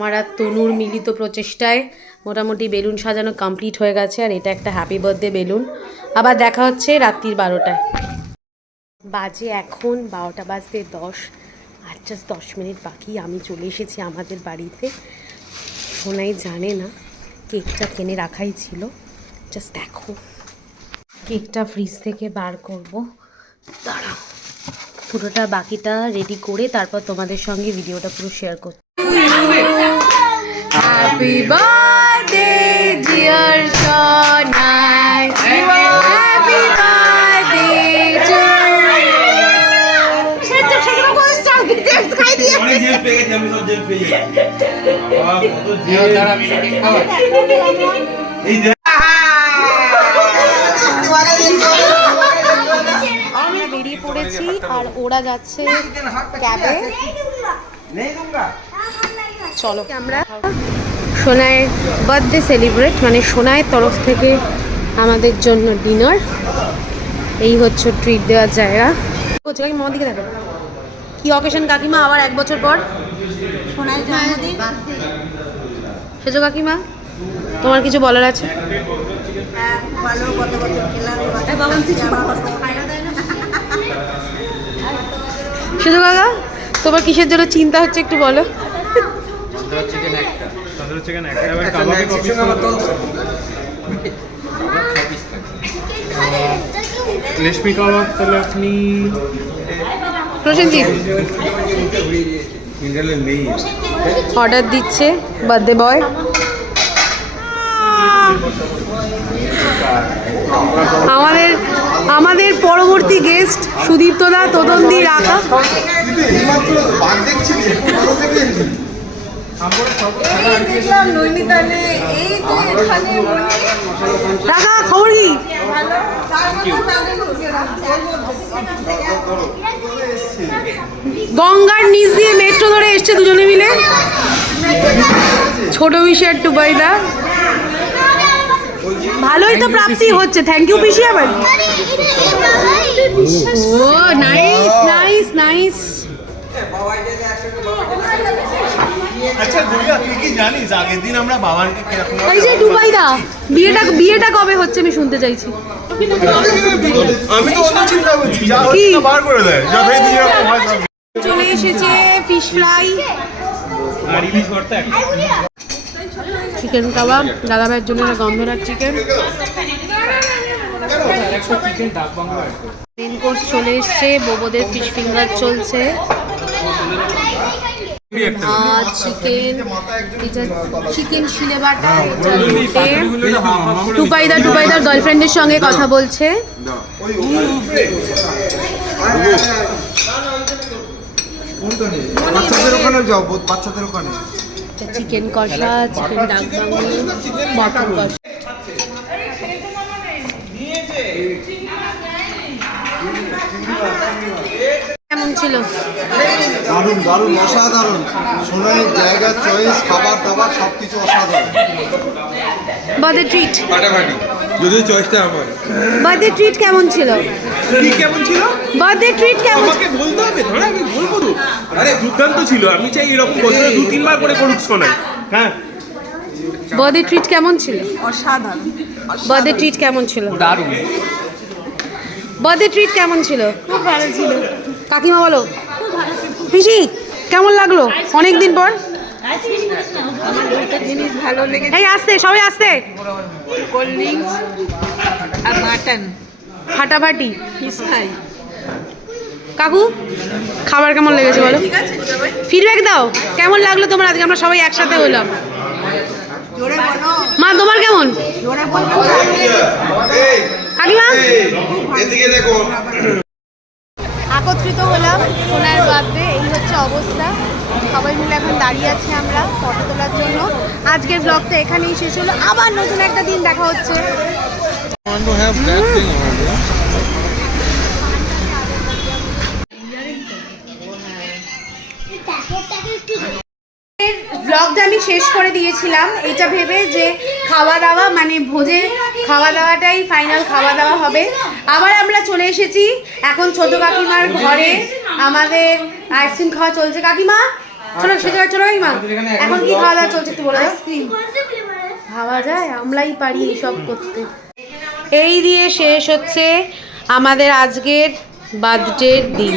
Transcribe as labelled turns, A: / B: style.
A: আমার আর তনুর মিলিত প্রচেষ্টায় মোটামুটি বেলুন সাজানো কমপ্লিট হয়ে গেছে আর এটা একটা হ্যাপি বার্থডে বেলুন। আবার দেখা হচ্ছে রাত্রির বারোটায়। বাজে এখন বারোটা বাজতে দশ আর জাস্ট দশ মিনিট বাকি, আমি চলে এসেছি আমাদের বাড়িতে। সোনাই জানে না, কেকটা কেনে রাখাই ছিল। জাস্ট দেখো, কেকটা ফ্রিজ থেকে বার করব। দাঁড়াও, পুরোটা বাকিটা রেডি করে তারপর তোমাদের সঙ্গে ভিডিওটা পুরো শেয়ার করছি। Happy birthday dear Sonai happy birthday to
B: অনেক জেল পেয়ে গেছি আমি সব জেল পেয়ে যাই বাবা, কত জেল। এই দেখ
A: আমরা বেরিয়ে পড়েছি আর ওরা যাচ্ছে ক্যাবে। চলো। আমরা সোনায়ের বার্থডে সেলিব্রেট মানে সোনায়ের তরফ থেকে আমাদের জন্য ডিনার এই হচ্ছে ট্রিট দেওয়ার জায়গা। হচ্ছে কাকিমা, আমার দিকে দেখো। কি অকেশন কাকিমা? আবার এক বছর পর।
C: সোনার জন্মদিন।
A: সেজো, কাকিমা। তোমার কিছু বলার আছে? কাকা, তোমার কিসের জন্য চিন্তা হচ্ছে একটু বলো।
D: তন্দুরি চিকেন একটা এবার কাবাবে কপিস রেশমি কাবাব তাহলে আপনি
A: প্রসেনজিৎ। অর্ডার দিচ্ছে বার্থডে বয়। আমাদের আমাদের পরবর্তী গেস্ট সুদীপ্তদা তোতন্দি রাখা খবর কি গঙ্গার নিচ দিয়ে মেট্রো ধরে এসছে দুজনে মিলে? ছোট বিষয়ের টুবাইদা ভালোই তো প্রাপ্তি হচ্ছে। থ্যাংক ইউ পিসি আবার। ও নাইস নাইস নাইস
B: আচ্ছা গুড়িয়া তুই কি জানিস আগের দিন আমরা বাবানকে কীরকম
A: এই যে ডুবাইদা বিয়েটা বিয়েটা কবে হচ্ছে আমি শুনতে চাইছি।
B: আমি তো অন্য চিন্তা করছি যা হচ্ছে তা বার করে দেয় যথাই দিন এরকম হয়
A: চলে এসেছে ফিশ ফ্রাই
D: আর ইলিশ ভর্তা একটা
A: চিকেন কাবাব দাদা ভাইয়ের জন্য গন্ধরাজ চিকেন মেন কোর্স চলে এসছে বোবোদের ফিশ ফিঙ্গার চলছে। আর চিকেন এটা চিকেন শিলে বাটা এটা টুপাইদা টুপাইদার গার্লফ্রেন্ডের সঙ্গে কথা বলছে
E: বাচ্চাদের ওখানে যাও বাচ্চাদের ওখানে
A: চিকেন কষা চিকেন ডাক মটন কষা কেমন ছিল।
E: দারুণ দারুণ অসাধারণ। সোনাই জায়গা চয়েস খাবার দাবার সব কিছু অসাধারণ।
A: বার্থডে ট্রিট
B: ফাটাফাটি। যদিও চয়েসটা আমার।
A: বার্থডে ট্রিট কেমন ছিল?
F: কি কেমন ছিল?
A: বার্থডে ট্রিট কেমন
F: আমাকে বলতে হবে ধরে আমি বলব তো আরে দুর্দান্ত ছিল আমি চাই এরকম বছরে দু তিনবার করে করুক শোনাই হ্যাঁ।
A: বার্থডে ট্রিট কেমন ছিল?
C: অসাধারণ।
A: বার্থডে ট্রিট কেমন ছিল?
D: দারুণ।
A: বার্থডে ট্রিট কেমন ছিল? খুব ভালো ছিল। কাকিমা বলো। পিসি কেমন লাগল? অনেক দিন পর। এই আসতে সবাই আসতে।
C: কোল্ড ড্রিঙ্কস আর মাটন
A: ফাটাফাটি।
C: ফিশ ফ্রাই
A: কাকু খাবার কেমন লেগেছে বলো? ফিডব্যাক দাও। কেমন লাগল তোমার? আজকে আমরা সবাই একসাথে হলাম। মা তোমার কেমন?
C: জোরে বলো।
A: কাকিমা
B: দেখো।
A: একত্রিত হলাম, সোনার বার্থডে এই হচ্ছে অবস্থা। সবাই মিলে এখন দাঁড়িয়ে আছি আমরা ফটো তোলার জন্য। আজকের ব্লগটা এখানেই শেষ হলো। আবার নতুন একটা দিন দেখা হচ্ছে। ব্লগটা আমি শেষ করে দিয়েছিলাম। এটা ভেবে যে খাওয়া দাওয়া মানে ভোজে খাওয়া দাওয়াটাই ফাইনাল খাওয়া দাওয়া হবে। আবার আমরা চলে এসেছি এখন ছোট কাকিমার ঘরে। আমাদের আইসক্রিম খাওয়া চলছে। কাকিমা চলো সে জায়গায় চলো মা এখন কি খাওয়া দাওয়া চলছে। একটু বলে দাও ভাবা যায় আমরাই পারি এইসব করতে। এই দিয়ে শেষ হচ্ছে আমাদের আজকের বার্থডের দিন।